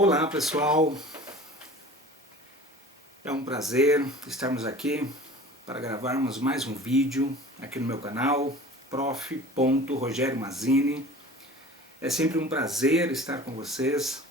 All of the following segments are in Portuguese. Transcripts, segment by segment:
Olá pessoal, é um prazer estarmos aqui para gravarmos mais um vídeo aqui no meu canal, Prof. Rogério Mazzini. É sempre um prazer estar com vocês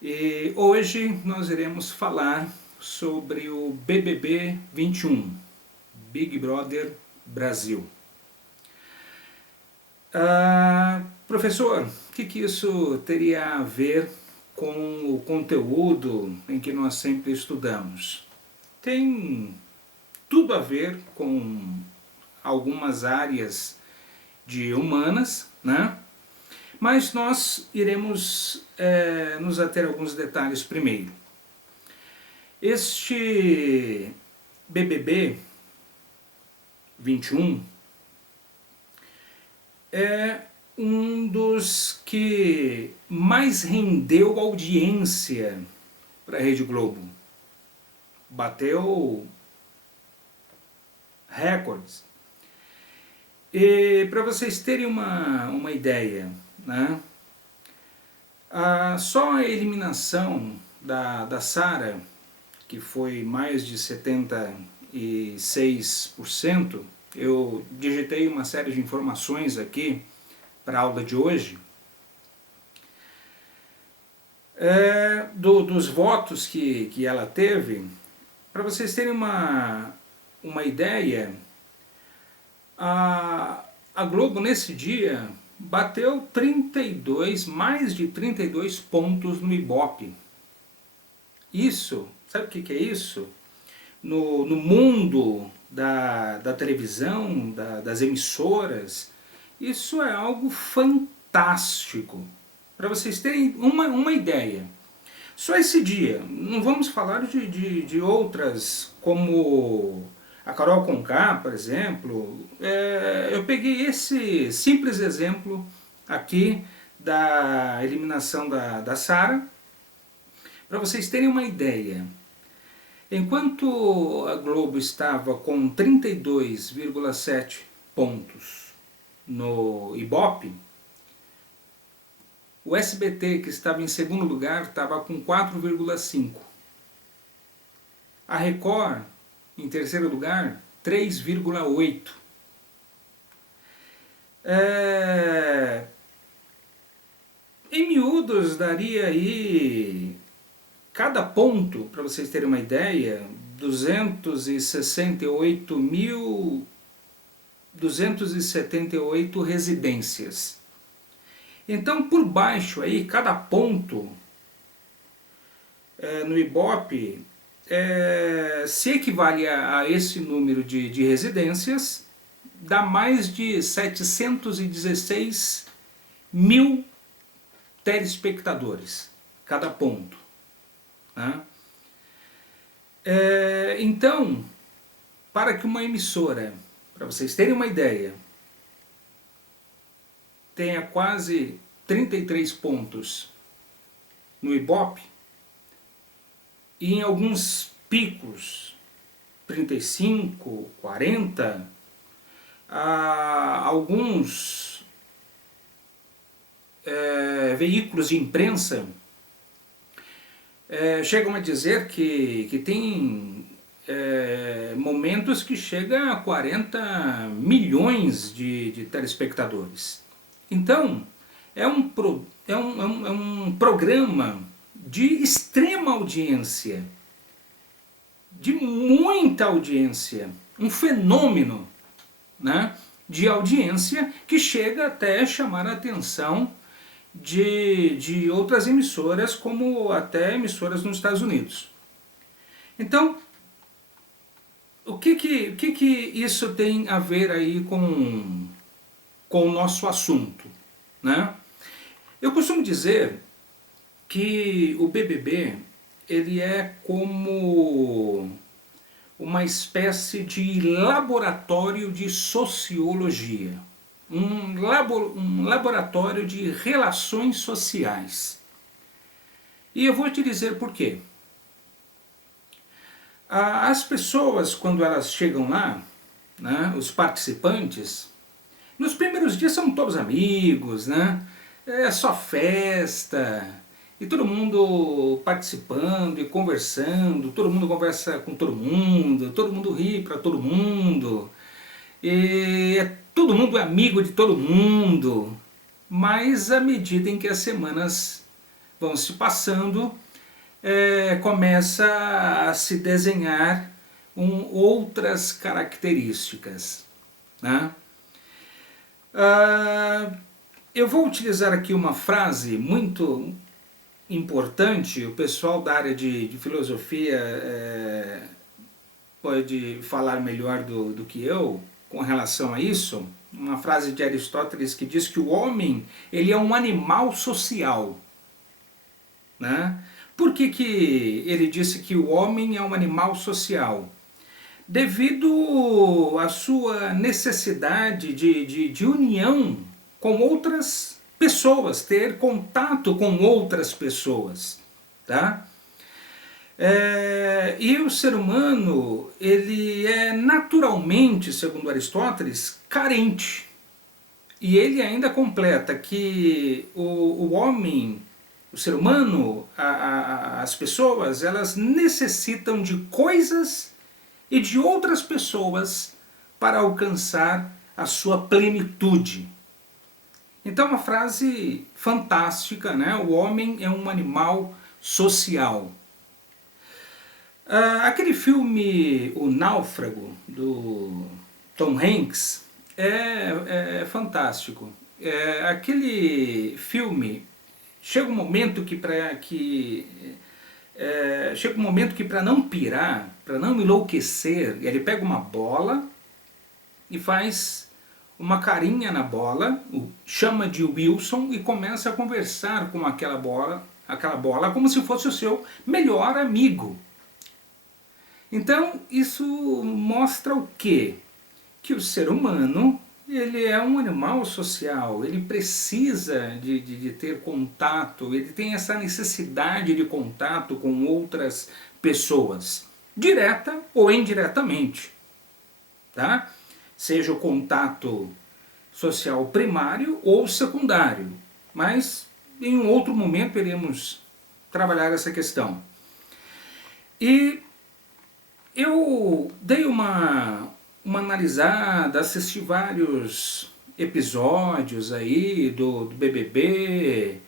e hoje nós iremos falar sobre o BBB 21, Big Brother Brasil. Professor, o que isso teria a ver com o conteúdo em que nós sempre estudamos? Tem tudo a ver com algumas áreas de humanas, né? Mas nós iremos nos ater a alguns detalhes primeiro. Este BBB 21 é um dos que mais rendeu audiência para a Rede Globo. Bateu recordes. E para vocês terem uma ideia, né? Só a eliminação da Sara, que foi mais de 76%, eu digitei uma série de informações aqui para a aula de hoje, dos votos que ela teve. Para vocês terem uma ideia, a Globo nesse dia bateu mais de 32 pontos no Ibope. Isso, sabe o que é isso? No mundo da televisão, das emissoras, isso é algo fantástico. Para vocês terem uma ideia. Só esse dia, não vamos falar de outras, como a Carol Conká, por exemplo. Eu peguei esse simples exemplo aqui da eliminação da Sara, para vocês terem uma ideia. Enquanto a Globo estava com 32,7 pontos no Ibope, o SBT, que estava em segundo lugar, estava com 4,5. A Record, em terceiro lugar, 3,8. Em miúdos, daria aí, cada ponto, para vocês terem uma ideia, 278 residências. Então, por baixo aí, cada ponto no Ibope se equivale a esse número de residências, dá mais de 716 mil telespectadores, cada ponto. Né? Então, para que uma emissora, para vocês terem uma ideia, tenha quase 33 pontos no Ibope, e em alguns picos, 35, 40, alguns veículos de imprensa chegam a dizer que tem momentos que chega a 40 milhões de telespectadores. Então, é um programa de extrema audiência, de muita audiência, um fenômeno, né, de audiência que chega até chamar a atenção de outras emissoras, como até emissoras nos Estados Unidos. Então, o que isso tem a ver aí com o nosso assunto, né? Eu costumo dizer que o BBB ele é como uma espécie de laboratório de sociologia, um laboratório de relações sociais. E eu vou te dizer por quê. As pessoas, quando elas chegam lá, né, os participantes, nos primeiros dias são todos amigos, né? É só festa, e todo mundo participando e conversando, todo mundo conversa com todo mundo ri para todo mundo, e todo mundo é amigo de todo mundo, mas à medida em que as semanas vão se passando, começa a se desenhar outras características, né? Eu vou utilizar aqui uma frase muito importante, o pessoal da área de filosofia pode falar melhor do que eu com relação a isso. Uma frase de Aristóteles que diz que o homem ele é um animal social, né? Por que ele disse que o homem é um animal social? Devido à sua necessidade de união com outras pessoas, ter contato com outras pessoas, tá? E o ser humano, ele é naturalmente, segundo Aristóteles, carente. E ele ainda completa que o homem, o ser humano, as pessoas, elas necessitam de coisas e de outras pessoas para alcançar a sua plenitude. Então, uma frase fantástica, né? O homem é um animal social. Aquele filme O Náufrago, do Tom Hanks, é fantástico. Aquele filme, chega um momento que para não pirar, para não enlouquecer, ele pega uma bola e faz uma carinha na bola, chama de Wilson e começa a conversar com aquela bola como se fosse o seu melhor amigo. Então, isso mostra o quê? Que o ser humano, ele é um animal social, ele precisa de ter contato, ele tem essa necessidade de contato com outras pessoas, direta ou indiretamente, tá? Seja o contato social primário ou secundário, mas em um outro momento iremos trabalhar essa questão. E eu dei uma analisada, assisti vários episódios aí do BBB,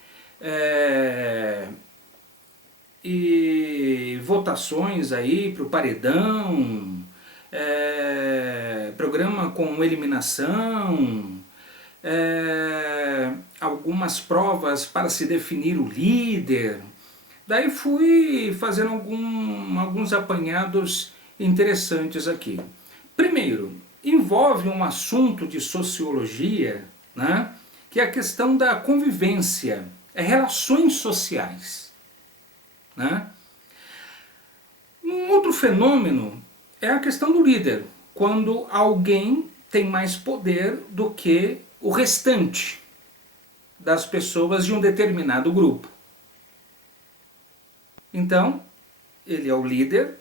e votações aí para o paredão, programa com eliminação, algumas provas para se definir o líder. Daí fui fazendo alguns apanhados interessantes aqui. Primeiro, envolve um assunto de sociologia, né, que é a questão da convivência, relações sociais, né? Um outro fenômeno é a questão do líder, quando alguém tem mais poder do que o restante das pessoas de um determinado grupo. Então, ele é o líder,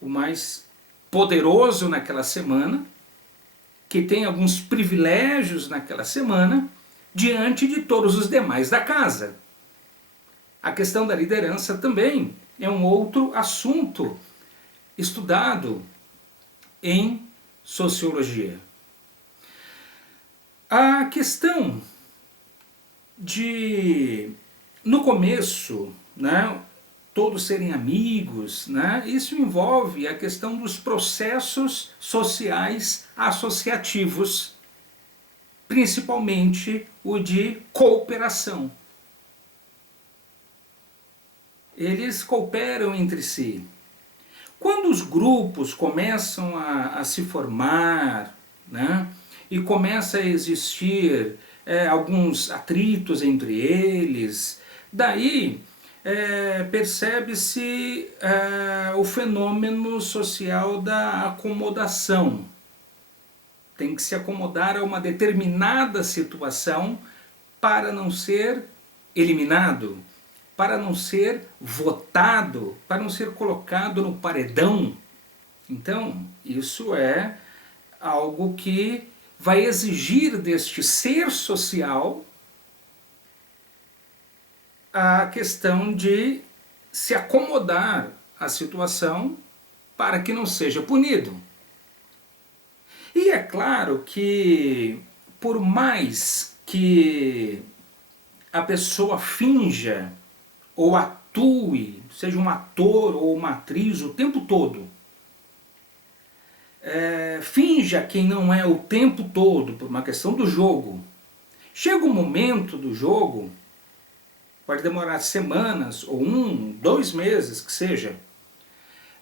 o mais poderoso naquela semana, que tem alguns privilégios naquela semana, diante de todos os demais da casa. A questão da liderança também é um outro assunto estudado em sociologia. A questão de, no começo, né, todos serem amigos, né, isso envolve a questão dos processos sociais associativos, principalmente o de cooperação. Eles cooperam entre si. Quando os grupos começam a se formar, né, e começa a existir alguns atritos entre eles, daí percebe-se o fenômeno social da acomodação. Tem que se acomodar a uma determinada situação para não ser eliminado, para não ser votado, para não ser colocado no paredão. Então, isso é algo que vai exigir deste ser social a questão de se acomodar à situação para que não seja punido. E é claro que, por mais que a pessoa finja ou atue, seja um ator ou uma atriz o tempo todo, finja quem não é o tempo todo, por uma questão do jogo. Chega um momento do jogo, pode demorar semanas, ou 2 meses, que seja,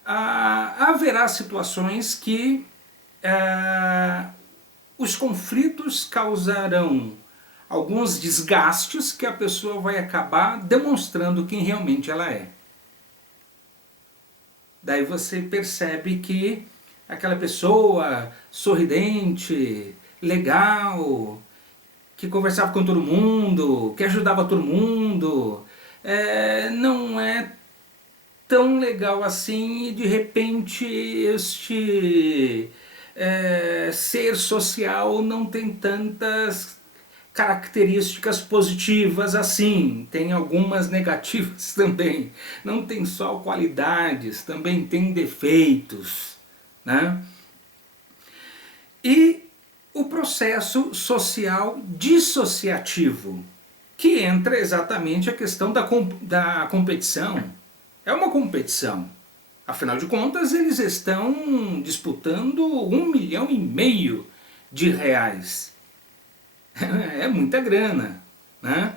haverá situações que os conflitos causarão alguns desgastes que a pessoa vai acabar demonstrando quem realmente ela é. Daí você percebe que aquela pessoa sorridente, legal, que conversava com todo mundo, que ajudava todo mundo, não é tão legal assim, e de repente este ser social não tem tantas características positivas assim, tem algumas negativas também, não tem só qualidades, também tem defeitos, né? E o processo social dissociativo, que entra exatamente a questão da competição. É uma competição. Afinal de contas, eles estão disputando R$ 1,5 milhão. É muita grana, né?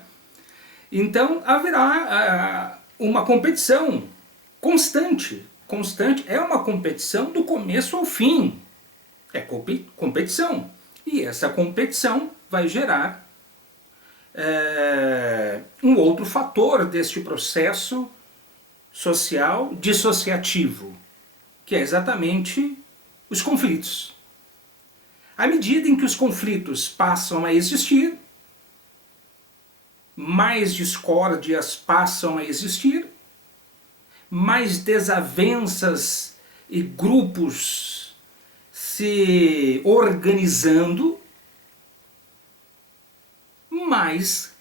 Então haverá uma competição constante. Constante é uma competição do começo ao fim. É competição. E essa competição vai gerar um outro fator deste processo social dissociativo, que é exatamente os conflitos. À medida em que os conflitos passam a existir, mais discórdias passam a existir, mais desavenças e grupos se organizando, mais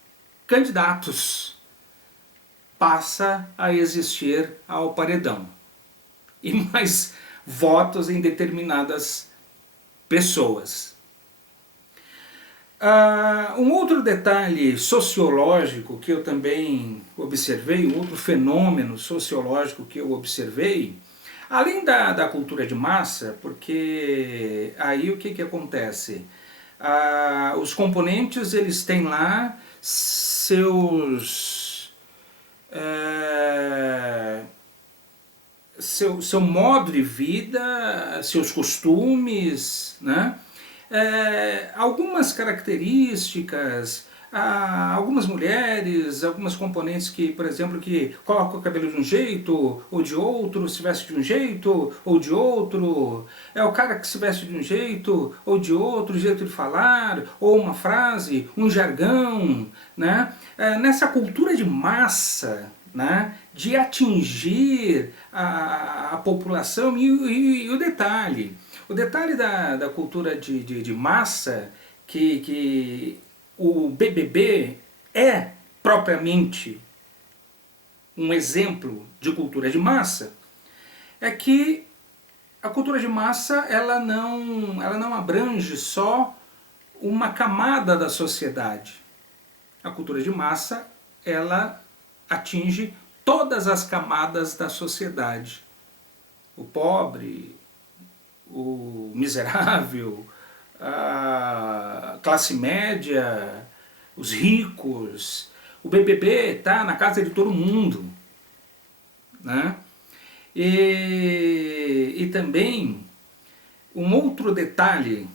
candidatos passa a existir ao paredão e mais votos em determinadas pessoas. Um outro detalhe sociológico que eu também observei, um outro fenômeno sociológico que eu observei, além da cultura de massa, porque aí o que acontece? Os componentes, eles têm lá seu modo de vida, seus costumes, né? Algumas características, algumas mulheres, algumas componentes que, por exemplo, que colocam o cabelo de um jeito ou de outro, se veste de um jeito ou de outro, é o cara que se veste de um jeito ou de outro, jeito de falar, ou uma frase, um jargão, né? Nessa cultura de massa, né, de atingir a população e o detalhe da cultura de massa, que o BBB é propriamente um exemplo de cultura de massa, é que a cultura de massa ela não abrange só uma camada da sociedade. A cultura de massa ela atinge todas as camadas da sociedade. O pobre, o miserável, a classe média, os ricos. O BBB está na casa de todo mundo, né? E também um outro detalhe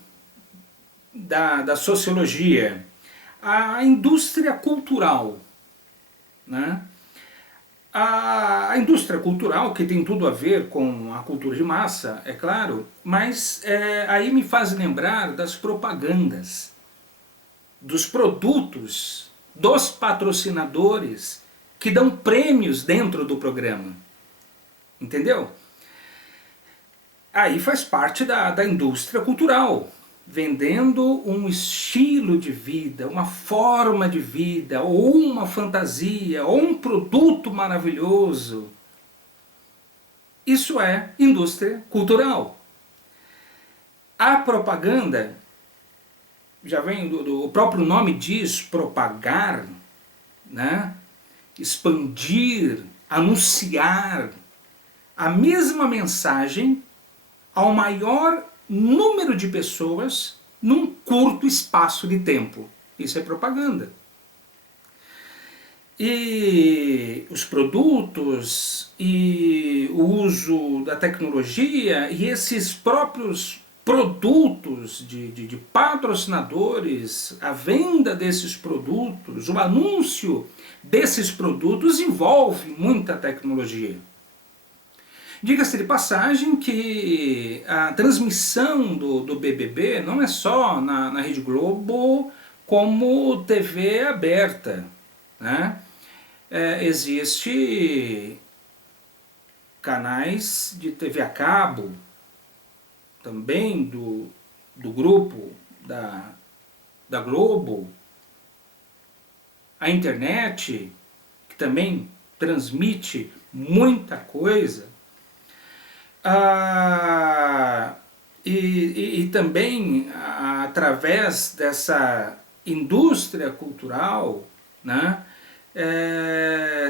da sociologia, a indústria cultural, né? A indústria cultural, que tem tudo a ver com a cultura de massa, é claro, mas aí me faz lembrar das propagandas, dos produtos, dos patrocinadores que dão prêmios dentro do programa. Entendeu? Aí faz parte da indústria cultural, vendendo um estilo de vida, uma forma de vida, ou uma fantasia, ou um produto maravilhoso. Isso é indústria cultural. A propaganda, já vem o próprio nome diz, propagar, né? Expandir, anunciar a mesma mensagem ao maior número de pessoas num curto espaço de tempo. Isso é propaganda. E os produtos e o uso da tecnologia e esses próprios produtos de patrocinadores, a venda desses produtos, o anúncio desses produtos envolve muita tecnologia. Diga-se de passagem que a transmissão do BBB não é só na Rede Globo como TV aberta, né? Existe canais de TV a cabo, também do grupo da Globo, a internet, que também transmite muita coisa, e também através dessa indústria cultural, né,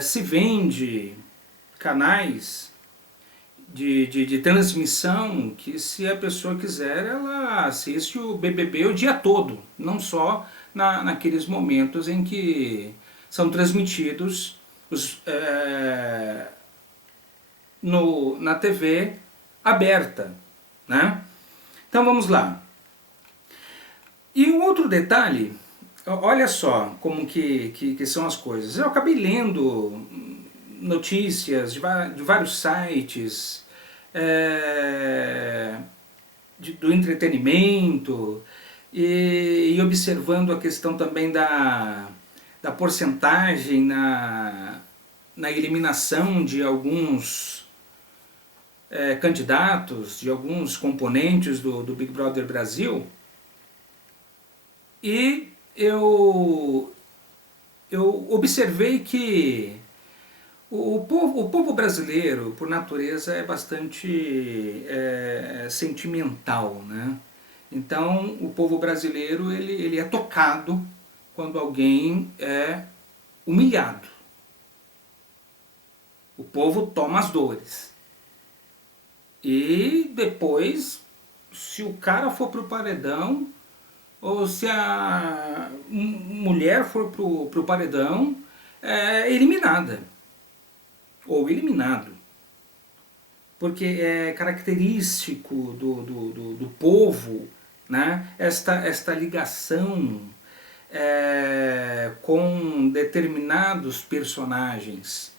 se vende canais de transmissão que, se a pessoa quiser, ela assiste o BBB o dia todo, não só naqueles momentos em que são transmitidos na TV aberta, né? Então vamos lá. E um outro detalhe, olha só como que são as coisas. Eu acabei lendo notícias de vários sites do entretenimento e observando a questão também da porcentagem na eliminação de alguns candidatos, de alguns componentes do Big Brother Brasil. E eu observei que o povo brasileiro, por natureza, é bastante sentimental, né? Então, o povo brasileiro ele é tocado quando alguém é humilhado. O povo toma as dores. E depois, se o cara for pro paredão, ou se a mulher for pro paredão, é eliminada. Ou eliminado. Porque é característico do povo, né, esta ligação com determinados personagens,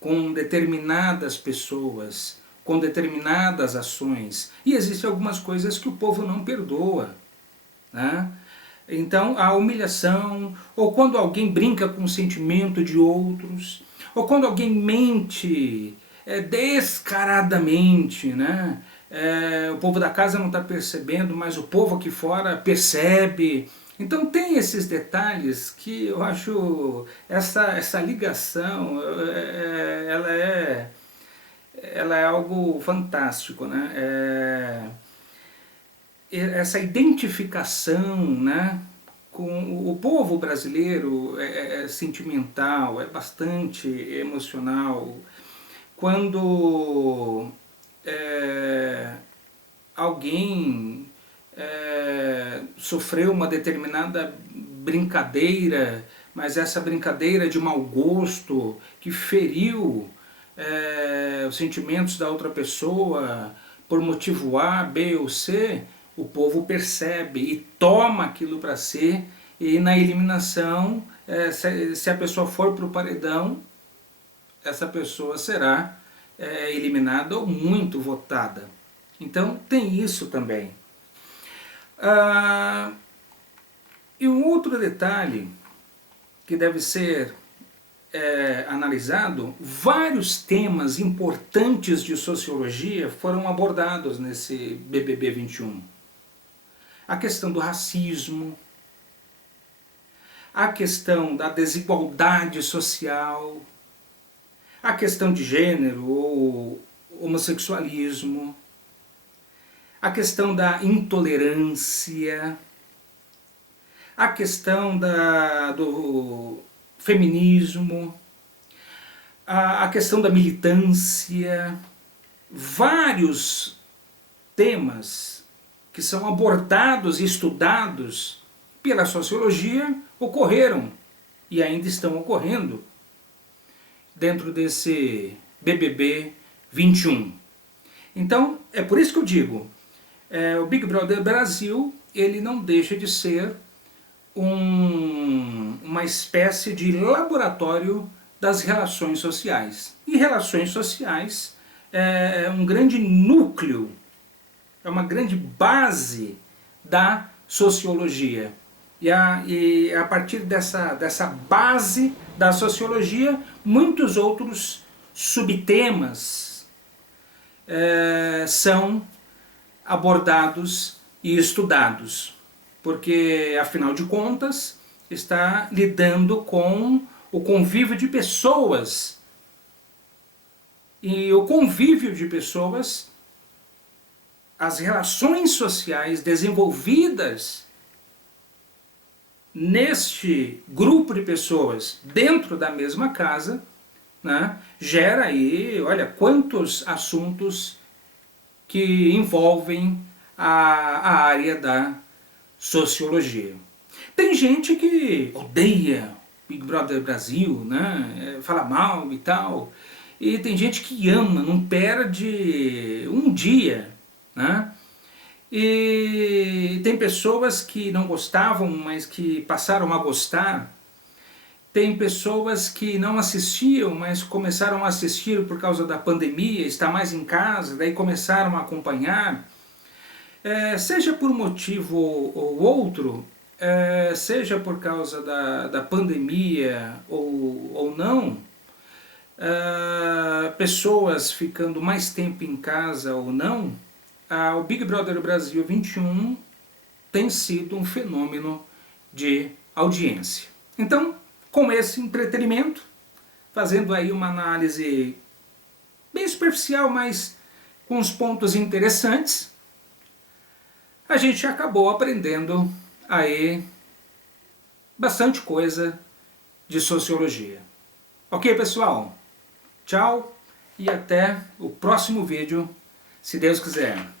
com determinadas pessoas, com determinadas ações. E existem algumas coisas que o povo não perdoa, né? Então, a humilhação, ou quando alguém brinca com o sentimento de outros, ou quando alguém mente descaradamente, né? O povo da casa não está percebendo, mas o povo aqui fora percebe. Então tem esses detalhes que eu acho essa ligação, ela é algo fantástico, né? Essa identificação, né, com o povo brasileiro é sentimental, é bastante emocional. Quando alguém sofreu uma determinada brincadeira, mas essa brincadeira de mau gosto, que feriu os sentimentos da outra pessoa por motivo A, B ou C, o povo percebe e toma aquilo para si, e na eliminação, se a pessoa for para o paredão, essa pessoa será eliminada ou muito votada. Então tem isso também. E um outro detalhe que deve ser analisado, vários temas importantes de sociologia foram abordados nesse BBB 21. a questão do racismo, a questão da desigualdade social, a questão de gênero ou homossexualismo, a questão da intolerância, a questão do feminismo, a questão da militância, vários temas que são abordados e estudados pela sociologia ocorreram e ainda estão ocorrendo dentro desse BBB 21. Então, é por isso que eu digo, o Big Brother Brasil, ele não deixa de ser uma espécie de laboratório das relações sociais. E relações sociais é um grande núcleo, é uma grande base da sociologia. E a partir dessa base da sociologia, muitos outros subtemas são abordados e estudados, porque, afinal de contas, está lidando com o convívio de pessoas. E o convívio de pessoas, as relações sociais desenvolvidas neste grupo de pessoas dentro da mesma casa, né, gera aí, olha, quantos assuntos que envolvem a área da sociologia. Tem gente que odeia Big Brother Brasil, né, fala mal e tal, e tem gente que ama, não perde um dia, né? E tem pessoas que não gostavam, mas que passaram a gostar. Tem pessoas que não assistiam, mas começaram a assistir por causa da pandemia, está mais em casa, daí começaram a acompanhar. Seja por motivo ou outro, seja por causa da pandemia ou não, pessoas ficando mais tempo em casa ou não, o Big Brother Brasil 21 tem sido um fenômeno de audiência. Então, com esse entretenimento, fazendo aí uma análise bem superficial, mas com uns pontos interessantes, a gente acabou aprendendo aí bastante coisa de sociologia. Ok, pessoal? Tchau e até o próximo vídeo, se Deus quiser.